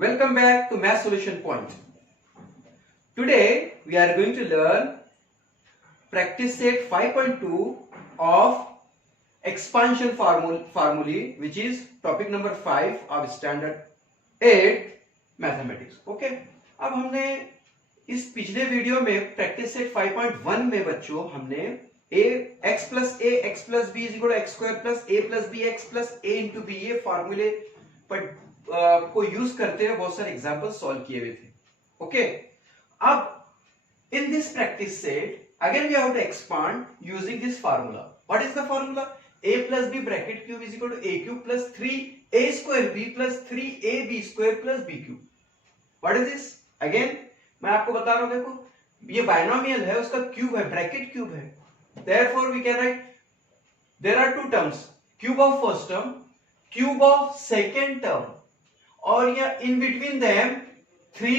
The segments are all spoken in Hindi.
Welcome back to Math Solution Point. Today we are going to learn practice set 5.2 of expansion formulae, which is topic number 5 of standard 8 mathematics. Okay, अब हमने इस पिछले वीडियो में प्रैक्टिस सेट 5.1 में बच्चों हमने x plus a x plus b is equal to x square plus a plus b x plus a into b ये फॉर्मूले पर को यूज करते हुए बहुत सारे एग्जांपल सॉल्व किए हुए थे. ओके, अब in this practice set again we have to expand using this formula. What is the formula? a plus b bracket cube is equal to a cube plus 3a square b plus 3ab square plus b cube. What is this? Again मैं आपको बता रहा हूं, देखो ये बायनोमियल है, उसका क्यूब है, ब्रैकेट क्यूब है. Therefore we can write there are two terms, cube of first term, cube of second term, और या in between them 3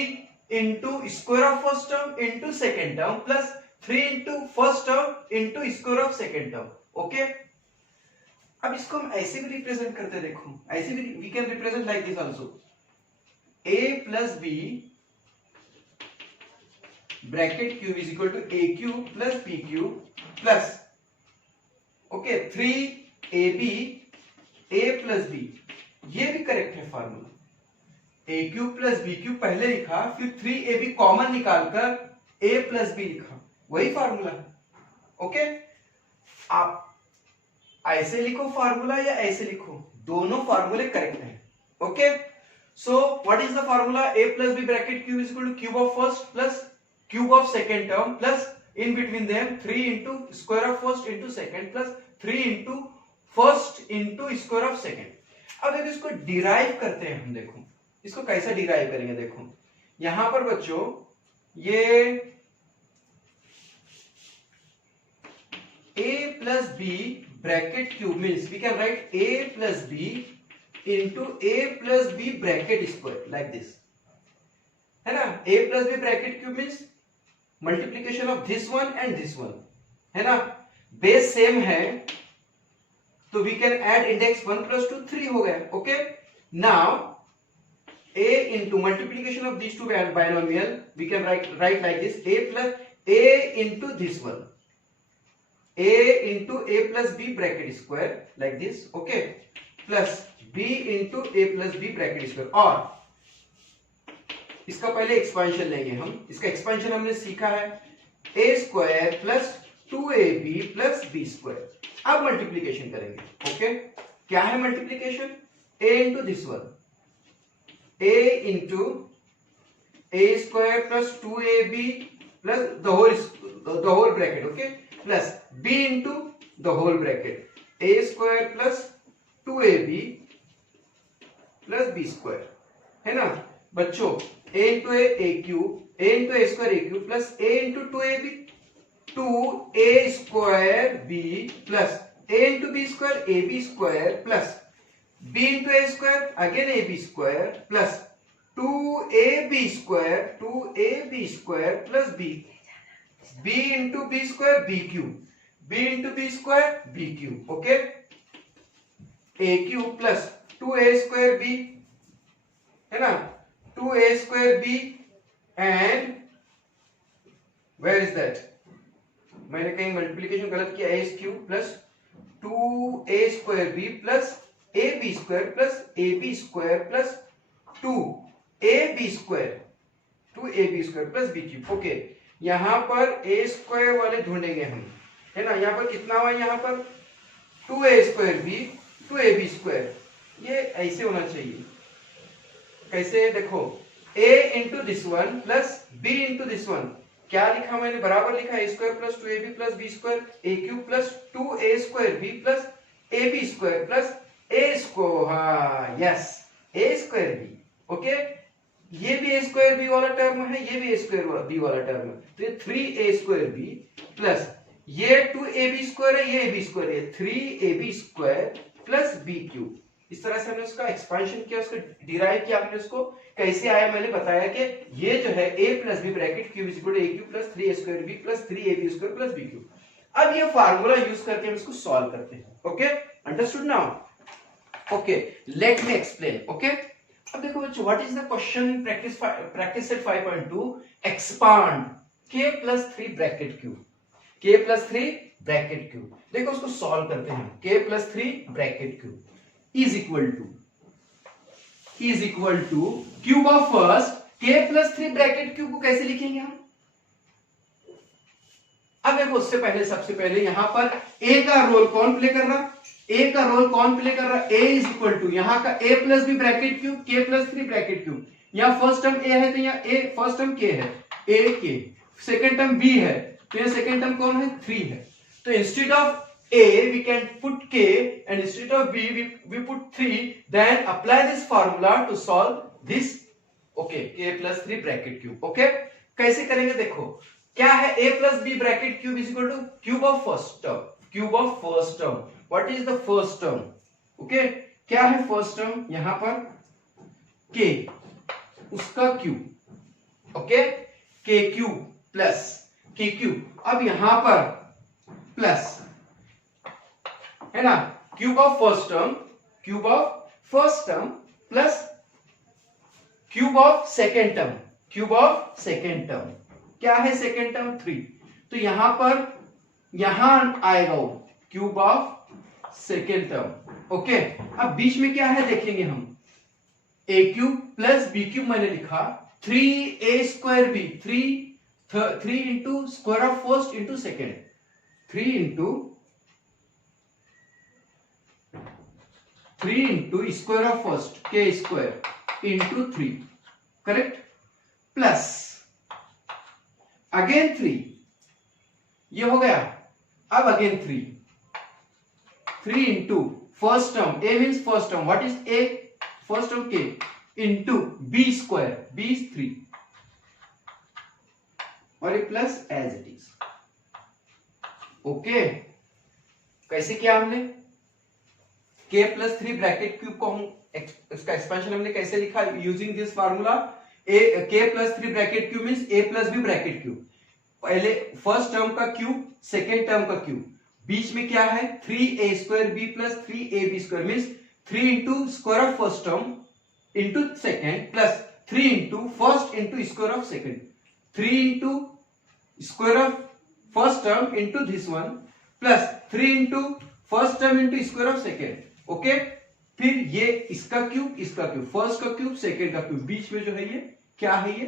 into square of first term into second term plus 3 into first term into square of second term. Okay, अब इसको हम ऐसे भी रिप्रेजेंट करते हैं. देखो ऐसे भी we can represent like this also, a plus b bracket cube is equal to a cube plus b cube plus okay 3ab a plus b. ये भी करेक्ट है formula. a cube plus b cube पहले लिखा, फिर 3ab कॉमन निकालकर a प्लस b लिखा, वही फार्मूला है. ओके, आप ऐसे लिखो फार्मूला या ऐसे लिखो, दोनों फार्मूले करेक्ट हैं. Okay, so what is the formula? a plus b bracket cube is equal two cube of first plus cube of second term plus in between them 3 into square of first into second plus 3 into first into square of second. अब देखो इसको डिराइव करते हैं हम. देखो इसको कैसा डिराइव करेंगे. देखो यहां पर बच्चों ये a plus b bracket cube means we can write a plus b into a plus b bracket square like this, है ना. a plus b bracket cube means multiplication of this one and this one, है ना. बेस सेम है तो we can add index 1 plus 2 3 हो गया. Okay, now a into multiplication of these two binomial we can write like this, a plus a into this one, a into a plus b bracket square like this. okay, plus b into a plus b bracket square. और इसका पहले एक्सपेंशन लेंगे हम. इसका एक्सपेंशन हमने सीखा है a square plus 2ab plus b square. अब मल्टीप्लीकेशन करेंगे. ओके, क्या है multiplication? a into this one, a into a square plus 2ab plus the whole bracket. Okay, plus b into the whole bracket a square plus 2ab plus b square, है ना बच्चों. a into a cube, a into a square a cube plus a into 2ab 2a square b plus a into b square ab square plus b into a square again ab square plus 2ab square 2ab square plus b into b square b cube, b into b square b cube. okay, a cube plus 2a square b, है ना, 2a square b and where is that? मैंने कहीं मल्टीप्लिकेशन गलत किया. a cube plus 2a square b plus ab square plus ab square plus 2ab square plus b cube. Okay, यहां पर a स्क्वायर वाले ढूंढेंगे हम, है ना. यहां पर कितना हुआ? यहां पर 2a square b 2ab square. ये ऐसे होना चाहिए. कैसे? देखो a into this one plus b into this one. क्या लिखा मैंने? बराबर लिखा a square plus 2ab plus b square a cube plus 2a square b plus ab square plus a square. हाँ yes, a square b. Okay, ये भी a स्क्वायर b वाला टर्म है, ये भी a स्क्वायर b वाला टर्म है. तो ये 3a स्क्वायर b प्लस ये 2ab स्क्वायर है, ये ab स्क्वायर है, 3ab square plus b cube. इस तरह से हमने उसका एक्सपेंशन किया, उसको डिराइव किया. हमने उसको कैसे आया मैंने बताया कि ये जो है a plus b bracket cube is equal to a cube plus 3a square b plus 3ab square plus b cube. अब ये फार्मूला यूज करके हम इसको सॉल्व करते हैं. Okay, understood now? Okay, let me explain. Okay, अब देखो बच्चों, what is the question practice set 5.2, expand k plus 3 bracket cube, k plus 3 bracket cube. देखो उसको सॉल्व करते हैं। k plus 3 bracket cube is equal two cube of first, k plus 3 bracket cube को कैसे लिखेंगे हम? अब देखो उससे पहले, सबसे पहले यहां पर a का रोल कौन प्ले कर रहा? a का रोल कौन प्ले कर रहा? a इज इक्वल टू यहां का a plus b bracket cube, k plus 3 bracket cube. यहां फर्स्ट टर्म a है तो यहां a फर्स्ट टर्म k है, a k। Second term b है तो यहां सेकंड टर्म कौन है? 3 है। तो instead of a we can put k and instead of b we put 3, then apply this formula to solve this, okay, k plus 3 bracket cube. Okay, कैसे करेंगे देखो, क्या है a plus b bracket cube is equal two cube of first term, cube of first term. What is the first term? Okay, क्या है फर्स्ट टर्म? यहां पर k, उसका cube, okay, k cube plus k cube. अब यहां पर प्लस है ना, cube of first term, cube of first term plus cube of second term, cube of second term. क्या है सेकेंड टर्म? 3। तो यहां पर यहां आएगा वो cube of second term. Okay, अब बीच में क्या है देखेंगे हम, a cube plus b cube मैंने लिखा, 3a square b, 3 into square of first into second, 3 into square of first k square into 3, correct, plus again 3, ये हो गया। अब again 3 into first term, a means first term, what is a? First term k into b square, b is 3 और ये plus as it is. Okay, कैसे किया हमने? k प्लस 3 ब्रैकेट क्यूब को हम इसका एक्सपेंशन हमने कैसे लिखा? Using this formula, k plus 3 bracket cube means a plus b bracket cube. पहले फर्स्ट टर्म का क्यूब, सेकेंड टर्म का क्यूब, बीच में क्या है? 3a square b plus 3ab square means 3 into square of first term into second plus 3 into first into square of second, 3 into square of first term into this one plus 3 into first term into square of second. Okay, फिर ये इसका क्यूब, इसका क्यूब, फर्स्ट का क्यूब, सेकेंड का क्यूब, बीच में जो है ये क्या है? ये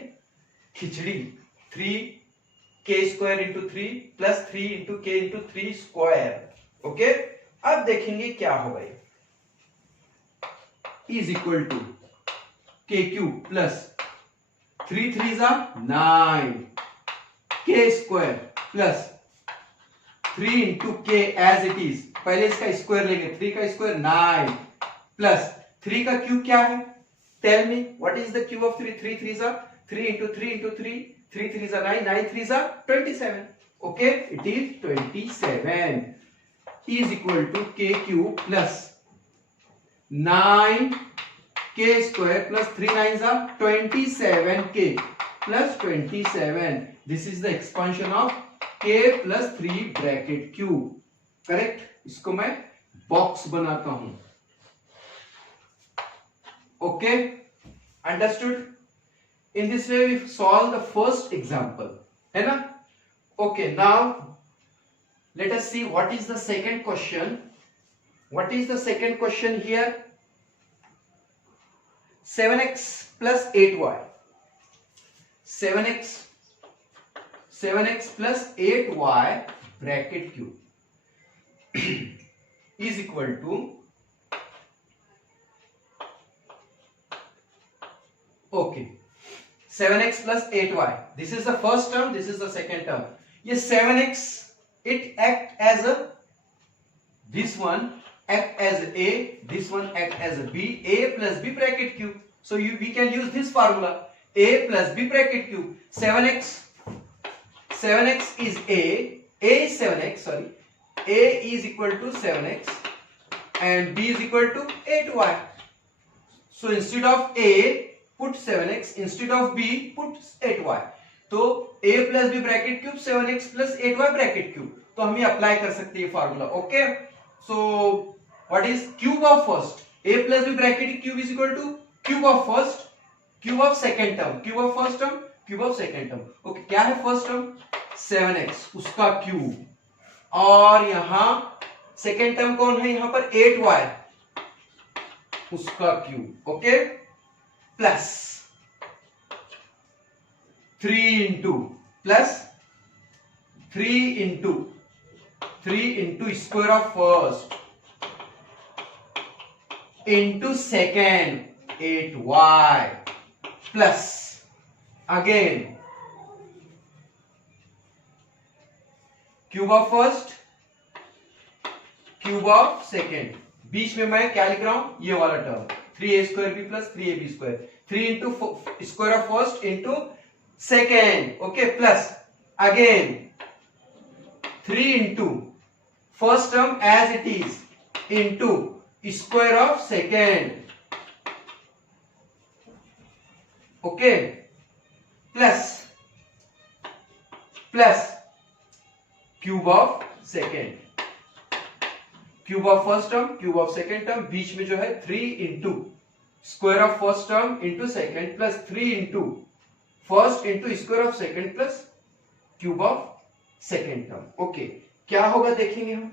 khichdi, 3k square into 3 plus 3 into k into 3 square. Okay, अब देखेंगे क्या होगा, is equal to k cube plus 3 3 जा 9 k square plus 3 into k as it is, पहले इसका स्क्वायर लेंगे, 3 का स्क्वायर 9 प्लस 3 का क्यूब क्या है? Tell me what is the cube of 3? 3 3 जा 3 इंटू 3 इंटू 3, 3 3 जा 9, 9 3 जा 27। Okay, it is 27 is equal to k cube plus 9 k square plus 3 9 जा 27k plus 27। This is the expansion of k plus 3 bracket cube, correct. इसको मैं बॉक्स बनाता हूं। Okay, understood? In this way we solve the first example, है ना? Okay, now let us see what is the second question. What is the second question here? 7x plus 8y, 7x plus 8y bracket cube is equal to, okay, 7x plus 8y, this is the first term, this is the second term. ये 7x it act as a, this one act as a, this one act as a b, a plus b bracket cube. So we can use this formula, a plus b bracket cube. 7x is a is 7x, sorry, a is equal to 7x and b is equal to 8y. So instead of a put 7x, instead of b put 8y. तो a plus b bracket cube 7x plus 8y bracket cube, तो हम ये अप्लाई कर सकते हैं formula. Okay, so what is cube of first? a plus b bracket cube is equal to cube of first, cube of second term, cube of first term, cube of second term. Okay, क्या है फर्स्ट टर्म 7x उसका क्यूब, और यहां सेकेंड टर्म कौन है यहां पर 8y उसका cube. Okay, plus 3 into plus 3 into square of first into second 8y plus again cube of first cube of second, बीच में मैं क्या लिख रहा हूं ये वाला term 3a² b plus 3ab², 3 into square of first into second. Okay, plus again 3 into first term as it is into square of second. Okay, plus cube of second, cube of first term cube of second term, बीच में जो है 3 into square of first term into second plus 3 into first into square of second plus cube of second term. Okay, क्या होगा देखेंगे हम।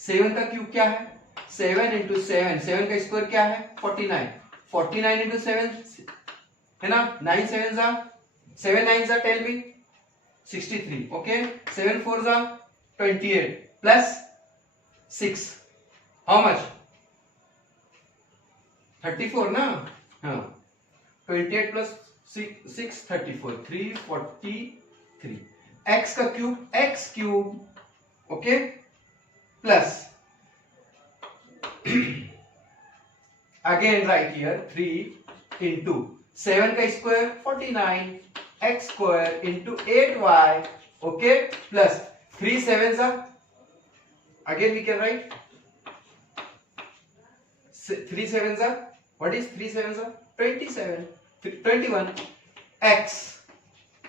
7 का क्यूब क्या है 7 इंटू 7, 7 का स्क्वायर क्या है 49, 49 इंटू 7 है ना, 9 7 जा 7 9 जा टेल मी 63। ओके, 7 4 जा 28 प्लस 6 हाउ मच 34 ना, हाँ 28 प्लस 6 34 343। x का cube x cube. Okay, plus again right here 3 into 7 का square 49 x square into 8y। Okay, plus 3 7 जा again we can write 3 7s are, what is 3 7s are 27 21 x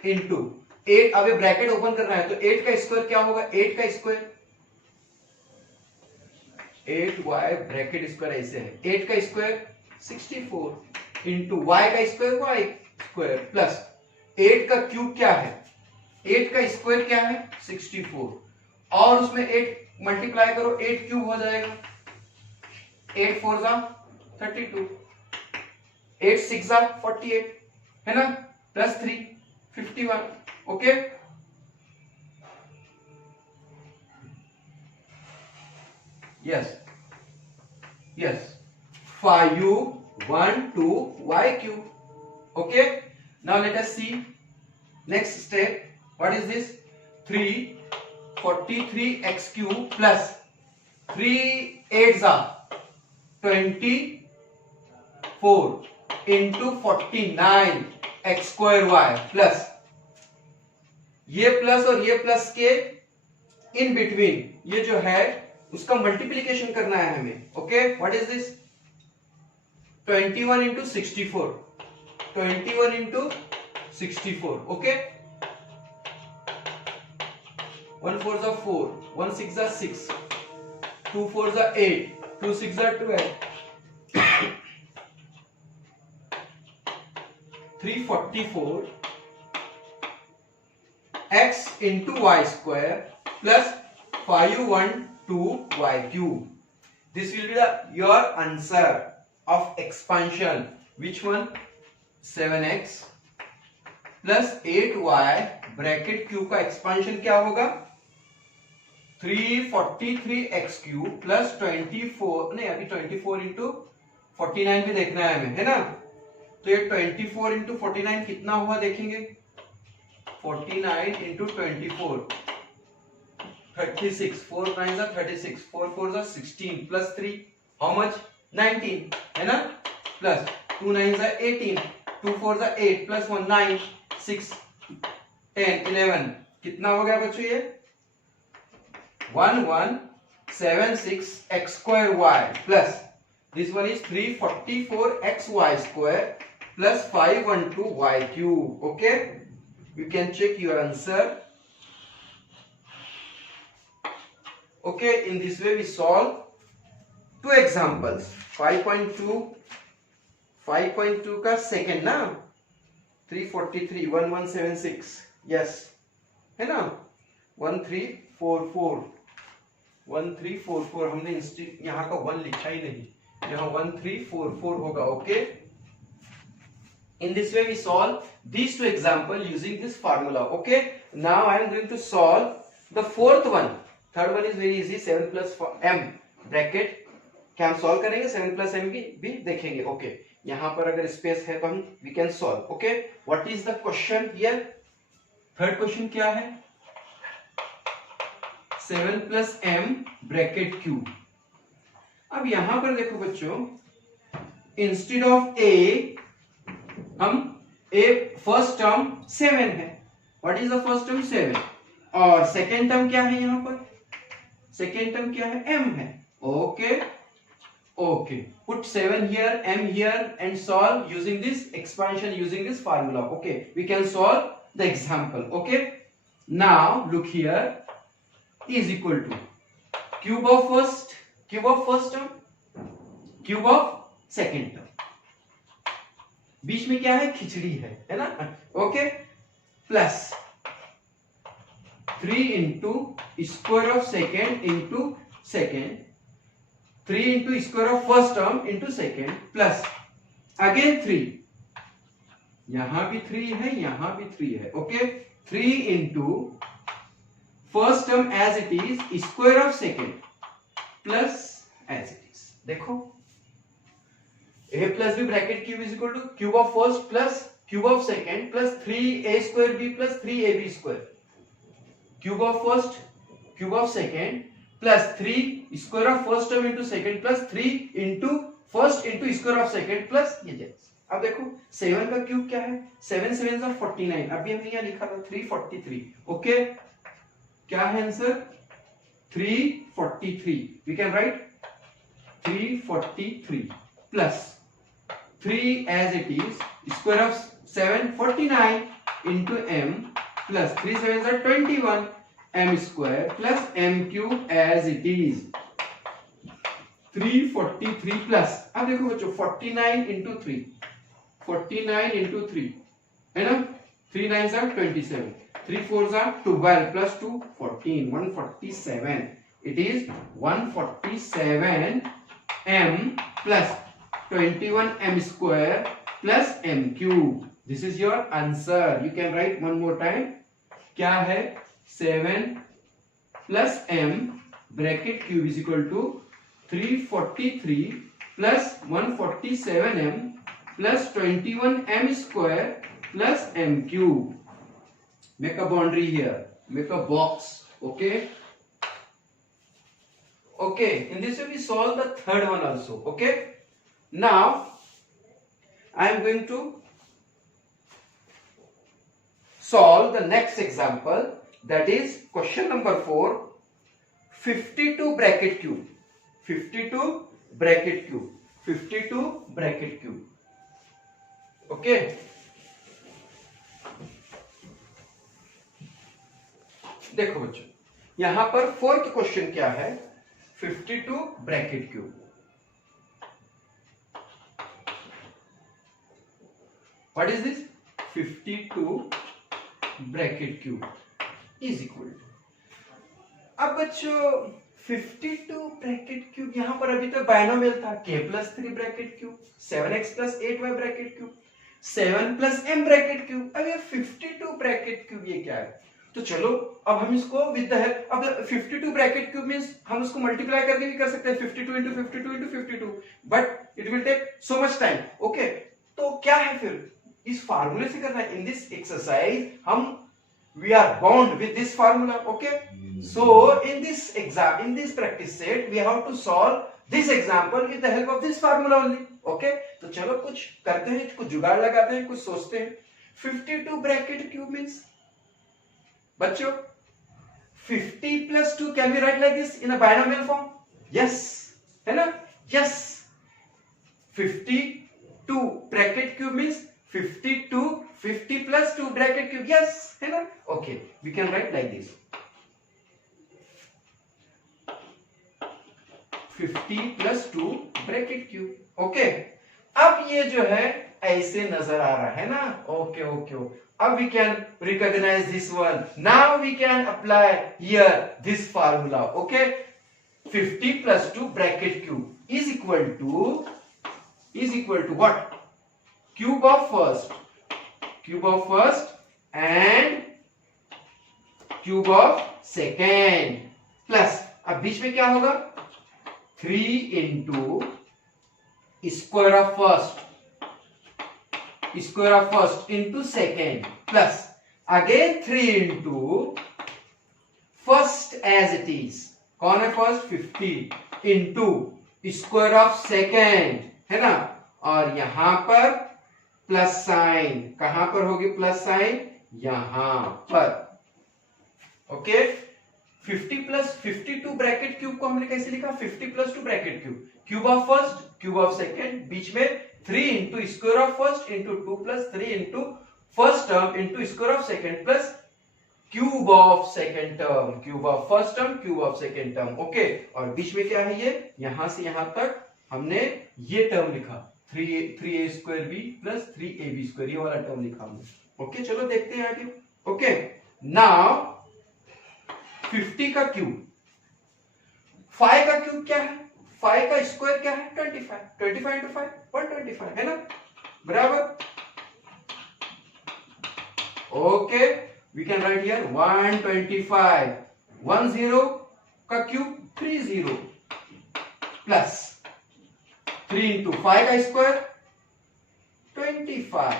into 8, अब ये ब्रैकेट ओपन करना है तो 8 का स्क्वायर क्या होगा 8 का स्क्वायर 8y ब्रैकेट स्क्वायर ऐसे है 8 का स्क्वायर 64 इंटू y का स्क्वायर y स्क्वायर प्लस 8 का क्यूब क्या है 8 का स्क्वायर क्या है 64 और उसमें 8 मल्टीप्लाई करो 8 क्यूब हो जाएगा 8 4 जा 32 8 6 जा 48 है ना, plus 3 51। Okay, yes 5 1 2 y cube। Okay, now let us see next step, what is this 43x cube plus 3 8 जा 24 into 49 x square y plus ये प्लस और ये प्लस के इन बिटवीन ये जो है उसका मल्टीप्लीकेशन करना है हमें। Okay, what is this 21 into 64 21 into 64। Okay, 1 4 जा 4 1 6 जा 6 2 4 जा 8 2 6 जा 12 344 x into y square plus 512 y cube। This will be your answer of expansion. Which one 7x plus 8y bracket cube का एक्सपांशन क्या होगा 343x क्यूब प्लस 24, नहीं अभी 24 इंटू 49 भी देखना है हमें, है ना, तो ये 24 इंटू 49 कितना हुआ देखेंगे 49 इंटू 24 36 4 9 36 4 4 16 प्लस 3 हाउ मच 19 है ना, प्लस 2 9 18 2 4 8 प्लस 1 9 6 10 11 कितना हो गया बच्चों ये 1176 x square y plus this one is 344 x y square plus 512 y cube। Okay, you can check your answer। Okay, in this way we solve two examples 5.2 5.2 का सेकेंड ना, 343 1176, यस है ना, 1344 हमने यहाँ का 1 लिखा ही नहीं, यहाँ 1344 होगा. Okay, in this way we solve these two example using this formula. Okay, now I am going to solve the fourth one. Third one is very easy, 7 plus m bracket क्या हम सॉल्व करेंगे, 7 plus m भी देखेंगे. ओके, यहाँ पर अगर स्पेस है तो हम we can solve. Okay, what is the question here? Third question क्या है, 7 plus m bracket q. अब यहां पर देखो बच्चों, इंस्टेड ऑफ a हम a फर्स्ट टर्म 7 है. What is the first term, 7, और सेकेंड टर्म क्या है, यहां पर सेकेंड टर्म क्या है, m है. Okay okay, put 7 here, m here and solve using this expansion, using this formula. Okay, we can solve the example. Okay, now look here, is equal to cube of first term, cube of second term. बीच में क्या है, खिचड़ी है ना. Okay, plus 3 into square of second into second, 3 into square of first term into second, plus again 3, यहां भी 3 है, यहां भी 3 है. Okay, 3 into first term as it is, square of second plus as it is. देखो, a plus b bracket cube is equal to cube of first plus cube of second plus 3a square b plus 3ab square. Cube of first, cube of second plus 3 square of first term into second plus 3 into first into square of second plus ये जैसे. अब देखो 7 का क्यूब क्या है, 7 7 are 49. अभी हमने यहाँ लिखा था 343. ओके, क्या है answer, 343. We can write 343 plus 3 as it is, square of 7 49 into m plus 3 7s are 21 m square plus m cube as it is 343 plus. अब देखो बच्चों 49 into 3 है ना, 3 9s are 27, 3 4s are 12 plus 2 14, 147. It is 147 m plus 21 m square plus m cube. This is your answer. You can write one more time. क्या है, 7 plus m bracket cube is equal to 343 plus 147 m plus 21 m square plus m cube. Make a boundary here. Make a box. Okay. Okay. In this way we solve the third one also. Okay. Now I am going to solve the next example, that is question number 4, 52 bracket cube. 52 bracket cube. 52 bracket cube. Okay. देखो बच्चों, यहां पर फोर्थ क्वेश्चन क्या है, 52 bracket cube. What is this? 52 bracket cube is equal to. अब बच्चों 52 ब्रैकेट क्यूब, यहां पर अभी तो बायनोमियल था, k plus 3 bracket cube, 7x plus 8y bracket cube, 7 plus m bracket cube. अब ये 52 ब्रैकेट क्यूब ये क्या है, तो चलो अब हम इसको विद द हेल्प, अब 52 ब्रैकेट क्यूब मींस हम उसको मल्टीप्लाई करके भी कर सकते हैं, 52 into 52 into 52, but it will take so much time. Okay, तो क्या है फिर, इस फार्मूले से करना है. इन दिस एक्सरसाइज हम we are bound with this formula. Okay, so in this practice set we have to solve this example with the help of this formula only. Okay, तो चलो कुछ करते हैं, कुछ जुगाड़ लगाते हैं, कुछ सोचते हैं. 52 ब्रैकेट क्यूब मींस बच्चों 50 plus 2 can we write like this in a binomial form? Yes, है ना? Yes. 52 bracket cube means 52, 50 plus 2 bracket cube. Yes, है ना? Okay, we can write like this. 50 plus 2 bracket cube. Okay. अब ये जो है ऐसे नजर आ रहा है ना, ओके ओके ओके। अब we can recognize this one. Now we can apply here this formula. Okay, 50 plus 2 bracket cube is equal to what? Cube of first and cube of second plus, अब बीच में क्या होगा? 3 into square of first into second plus again 3 into first as it is. कौन है first? 50 into square of second, है ना, और यहां पर प्लस साइन, कहां पर होगी प्लस साइन? यहां पर। ओके, 50 प्लस 52 ब्रैकेट क्यूब को हमने कैसे लिखा? 50 plus 2 bracket cube, cube of first, cube of second, बीच में 3 into square of first into 2 plus 3 into first term into square of second plus cube of second term, cube of first term, cube of second term. Okay, और बीच में क्या है? ये यहां से यहां तक हमने ये टर्म लिखा 3a square B plus 3ab square, ये वाला टर्म लिखा हमने। ओके, चलो देखते हैं आगे। ओके, नाउ 50 का क्यूब, 5 का क्यूब क्या है? 5 का स्क्वायर क्या है? 25, 25 इंटू 5 125, है ना, बराबर। Okay, we can write here 125, 10 का क्यूब 30 प्लस 3 इंटू 5 का स्क्वायर 25,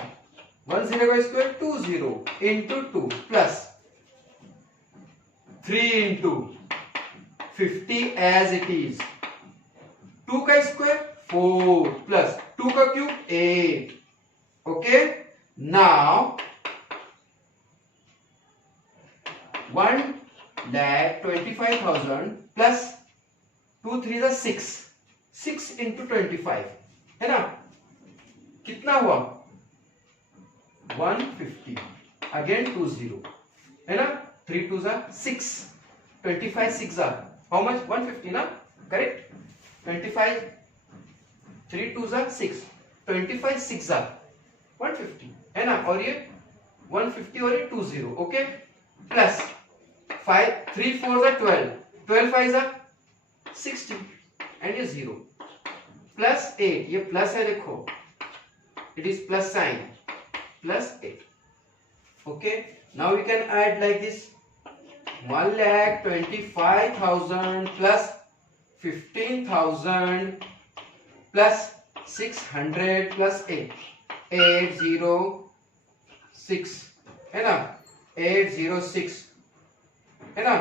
10 का square 20 into 2 plus 3 into 50 as it is, 2 का स्क्वायर 4 प्लस 2 का क्यूब 8। ओके, नाउ 1,25,000 प्लस 2 3 जा 6 इंटू 25, है ना, कितना हुआ? 150, अगेन 20, है ना, 3 2 जा 6, 25 6 जा हाउ मच? 150 ना, करेक्ट। 25 3 2 जा 6, 25 6 जा 150, है ना, और ये 150 और ये 20। ओके, प्लस 5 3 4 जा 12, 12 5 जा 60 एंड ये 0 प्लस 8, ये प्लस है देखो, it is plus sign, plus 8। Okay, now we can add like this, 1,25,000 plus 15,000 plus 600 plus 8, 806, है ना, 806, है ना,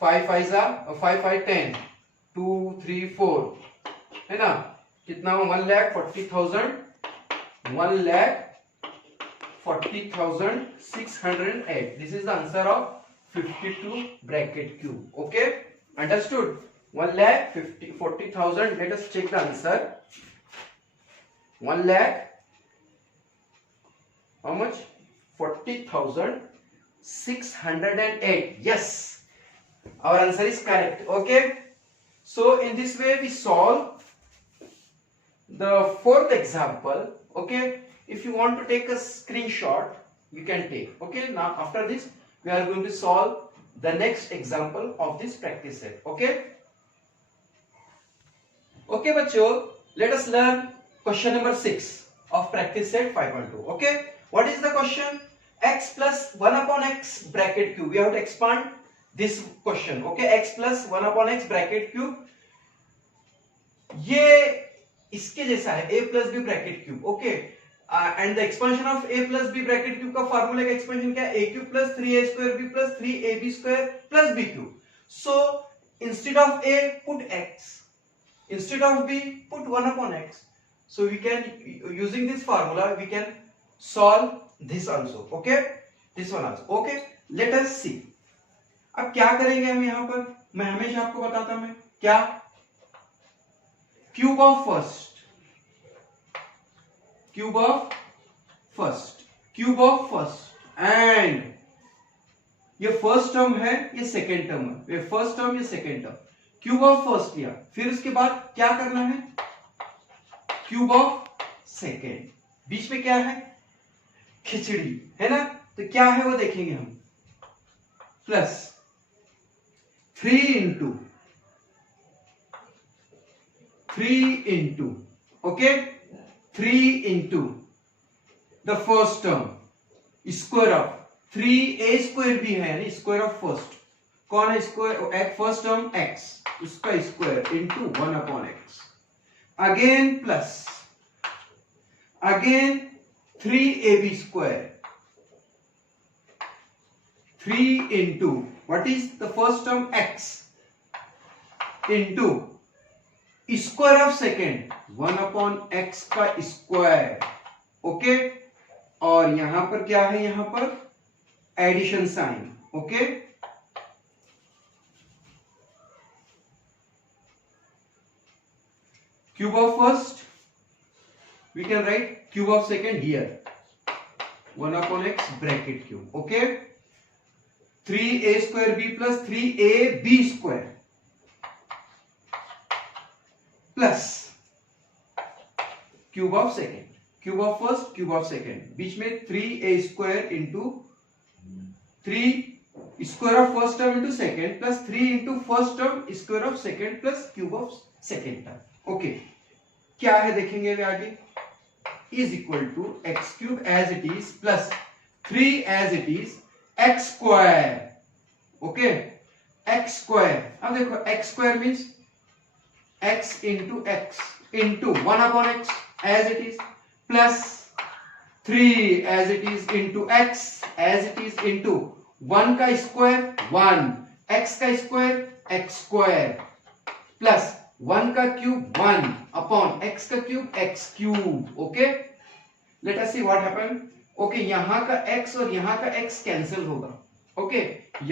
5 5 जा 5 5 10, 2 3 4, है ना, कितना? 1,40,000, 1,40,608। This is the answer of 52 bracket cube. Okay, understood? 1,40,000, let us check the answer. 1,00,000 how much? 40,608. Yes, our answer is correct. Okay, so in this way we solve the fourth example. Okay, if you want to take a screenshot you can take. Okay, now after this we are going to solve the next example of this practice set. Okay, okay bachcho, let us learn question number 6 of practice set 5.2. Okay, what is the question? X plus 1 upon x bracket cube. We have to expand this question. Okay, x plus 1 upon x bracket cube, ये इसके जैसा है, a plus b bracket cube. Okay, and the expansion of a plus b bracket cube का फार्मूला का एक्सपेंशन क्या है? a cube plus 3a square b plus 3ab square plus b cube. So instead of a put x, instead of b put 1 upon x. So we can, using this formula we can solve this also. Okay, this one also. Okay, let us see. अब क्या करेंगे हम यहाँ पर? मैं हमेशा आपको बताता हूं क्या, cube of first, cube of first, cube of first, and ये फर्स्ट टर्म है, ये सेकेंड टर्म है, ये फर्स्ट टर्म, ये second term, cube of first लिया, फिर उसके बाद क्या करना है? Cube of second. बीच में क्या है? खिचड़ी है ना, तो क्या है वो देखेंगे हम। Plus 3 into okay 3 into the first term square of 3a square भी है ना, स्क्वायर ऑफ फर्स्ट कौन है? स्क्वायर फर्स्ट टर्म x, उसका square into 1/x। Again plus again 3ab square 3 into what is the first term x into square of second 1/x का स्क्वायर। ओके, और यहां पर क्या है? यहां पर addition sign. Okay, cube of first we can write cube of second here 1/x bracket cube. Okay, 3a square b plus 3ab square plus cube of second, cube of first, cube of second, बीच में 3a square into 3 square of first term into second plus 3 into first term square of second plus cube of second term. Okay, क्या है देखेंगे अभी आगे। Is equal to x cube as it is plus 3 as it is x square. Okay, x square, अब देखो x square means x into 1/x as it is plus 3 as it is into x as it is into 1 का स्क्वायर 1, एक्स का स्क्वायर एक्स स्क्वायर प्लस 1 का क्यूब 1 अपॉन x का cube x cube. Okay, late us see what happen. Okay, यहां का x और यहां का x कैंसिल होगा। ओके,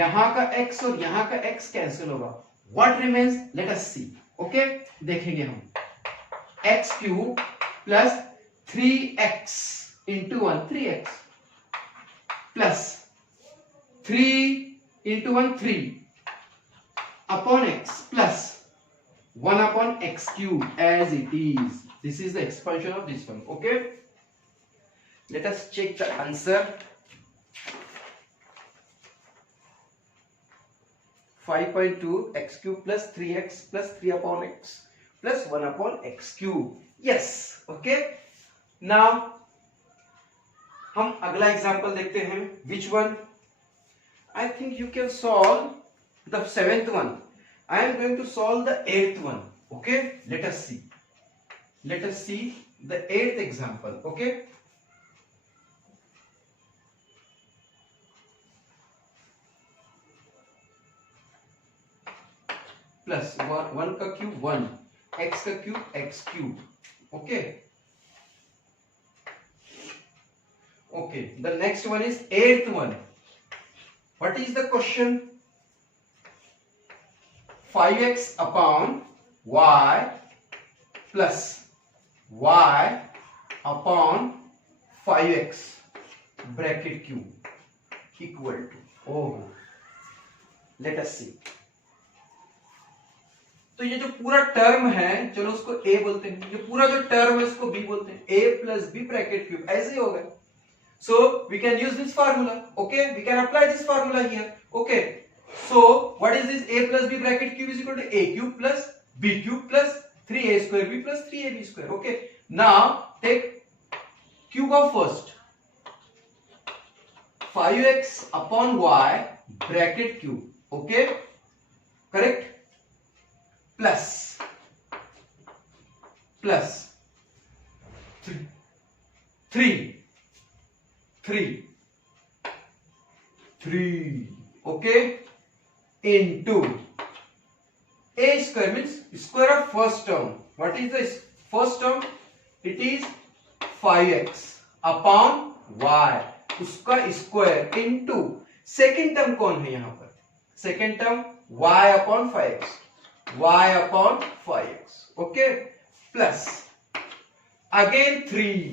यहां का x और यहां का x कैंसिल होगा। What remains? Let us see. Okay, देखेंगे हम x cube plus 3x into 1 3x plus 3 into 1 3 upon x plus 1/x cube as it is. This is the expansion of this one. Okay, let us check the answer. 5.2 x cube plus 3x plus 3/x plus 1/x cube. Yes. Okay, now हम अगला एग्जांपल देखते हैं। Which one? I think you can solve the 7th one. I am going to solve the 8th one. Okay, let us see. Let us see the 8th example. Okay, plus 1 का क्यूब 1, x का cube x cube. Okay, okay, the next one is 8th one. What is the question? 5x upon y plus y upon 5x bracket cube equal to, oh, let us see. तो ये जो पूरा टर्म है, चलो उसको a बोलते हैं, ये पूरा जो टर्म है उसको b बोलते हैं, a plus b bracket cube, ऐसे ही होगा। So we can use this formula. Okay, we can apply this formula here. Okay, so what is this? A plus b bracket cube is equal to a cube plus b cube plus 3a square b plus 3ab square. Okay, now take cube of first 5x upon y bracket cube. Okay, correct, plus 3 okay into a square means square of first term. What is the first term? It is 5x upon y, उसका स्क्वायर इंटू सेकेंड टर्म कौन है यहां पर? Second term y upon 5x, y upon 5x. Okay, plus again 3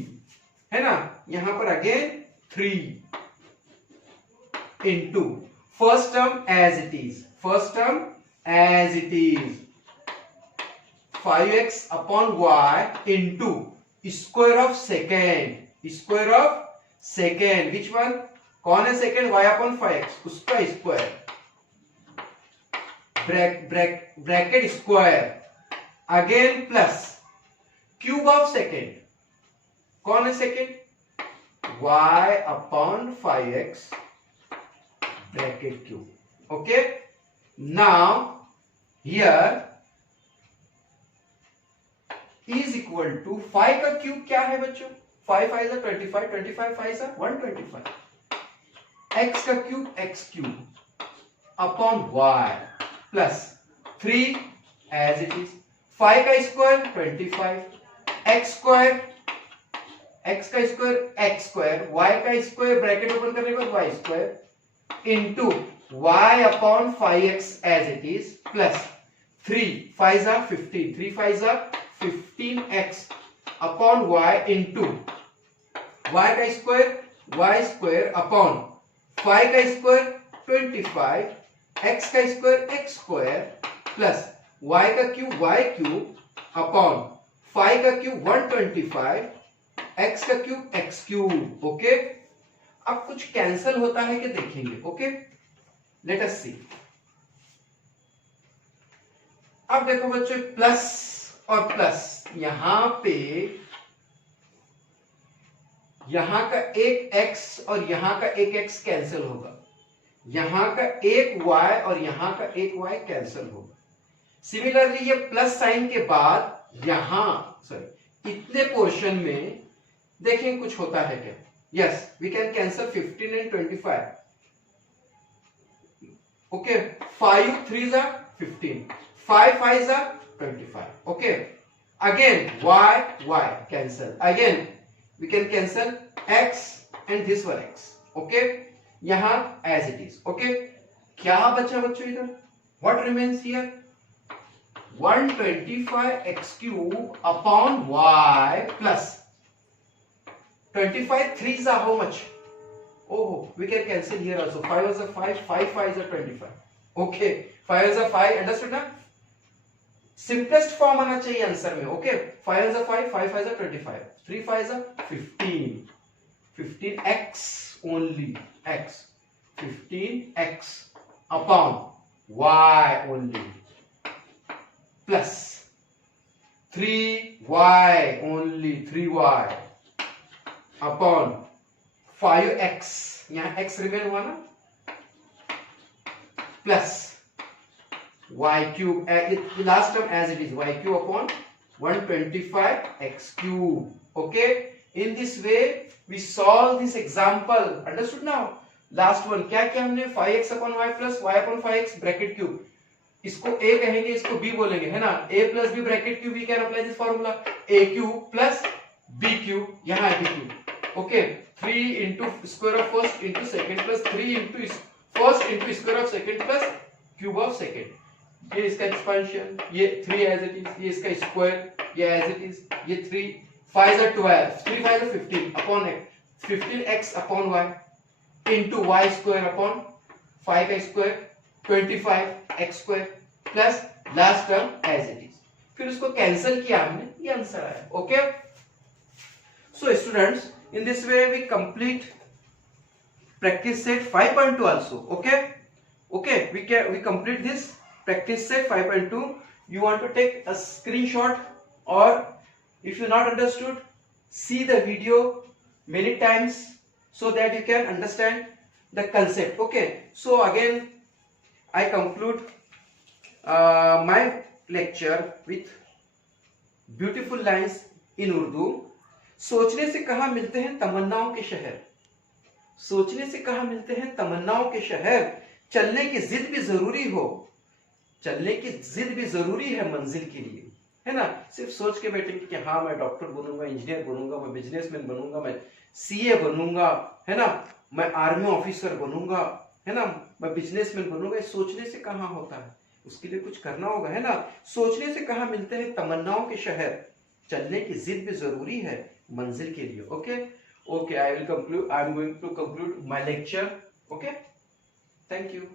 है ना, यहां पर again 3 into first term as it is, first term as it is 5x upon y into square of second, square of second, which one, कौन है सेकेंड, y अपॉन 5x, उसका square, bracket square, again plus cube of second, कौन है second, y upon 5x bracket cube. Okay, now here is equal to 5 का क्यूब क्या है बच्चों, 5 5 is 25, 25 5 is 125, x का cube x cube upon y plus 3 as it is, 5 का स्क्वायर 25, x स्क्वायर, x का स्क्वायर x स्क्वायर, y का स्क्वायर ब्रैकेट ओपन करने के बाद y square into y upon 5x as it is plus 3 5 is 15, 3 5 is 15x upon y into y का स्क्वायर y स्क्वायर अपॉन 5 का स्क्वायर 25, x का square x square plus y का क्यूब y क्यूब अपॉन 5 का क्यूब 125, x का क्यूब x क्यूब। ओके, अब कुछ कैंसिल होता है कि देखेंगे। ओके, लेट अस सी। अब देखो बच्चों, प्लस और प्लस, यहां पे यहां का एक x और यहां का एक x कैंसिल होगा, यहां का एक y और यहां का एक y कैंसिल होगा। सिमिलरली ये प्लस साइन के बाद यहां सॉरी इतने पोर्शन में देखें कुछ होता है क्या, yes we can cancel 15 and 25। ओके, 5 3 is 15, 5 5 is 25. Okay, again y cancel, again we can cancel x and this one x. Okay, यहां as it is. Okay, क्या बचा बच्चों इधर, what remains here, 125 x cube upon y plus 25 3 is how much, oh we can cancel here also, 5 is a 5, 5 5 is a 25. Okay, 5 is a 5, understood ना, सिंपलेस्ट फॉर्म आना चाहिए आंसर में। Okay, 5 is a 5, 5 5 is a 25, 3 5 is a 15, 15x only, x 15x upon y only plus 3y only, 3y upon 5x, यहां x रिमेन हुआ ना, plus y cube, last term as it is, y cube upon 125 x cube. Okay, in this way we solve this example, understood now। last one क्या क्या हमने, 5x upon y plus y upon 5x bracket cube, इसको a कहेंगे इसको b बोलेंगे, है ना, a plus b bracket cube, we can apply this formula, a cube plus b cube, यहाँ b cube। okay, 3 into square of first into second plus 3 into first into square of second plus cube of second, ये इसका एक्सपेंशन, ये 3 एज इट इज, ये इसका स्क्वायर, ये एज इट इज, ये 3 5 is 12, 3 5 is 15 upon 15x upon y into y square upon 5 का square 25x square plus last term as it is, फिर उसको कैंसिल किया हमने, ये आंसर आया। Okay, so students, in this way we complete practice set 5.2 also। okay, we complete this practice set 5.2. you want to take a screenshot, or if you not understood, see the video many times so that you can understand the concept। okay, so again I conclude my lecture with beautiful lines in Urdu। सोचने से कहाँ मिलते हैं तमन्नाओं के शहर, सोचने से कहाँ मिलते हैं तमन्नाओं के शहर, चलने की जिद भी जरूरी हो, चलने की जिद भी जरूरी है मंजिल के लिए, है ना। सिर्फ सोच के बैठेंगे कि हाँ मैं डॉक्टर बनूंगा, इंजीनियर बनूंगा, मैं बिजनेसमैन बनूंगा, मैं सीए बनूंगा, है ना, मैं आर्मी ऑफिसर बनूंगा, है ना, मैं बिजनेसमैन बनूंगा, सोचने से कहाँ होता है, उसके लिए कुछ करना होगा, है ना। सोचने से कहाँ मिलते हैं तमन्नाओं के शहर, चलने की जिद भी जरूरी है मंजिल के लिए। Okay, I am going to conclude my lecture। okay, thank you।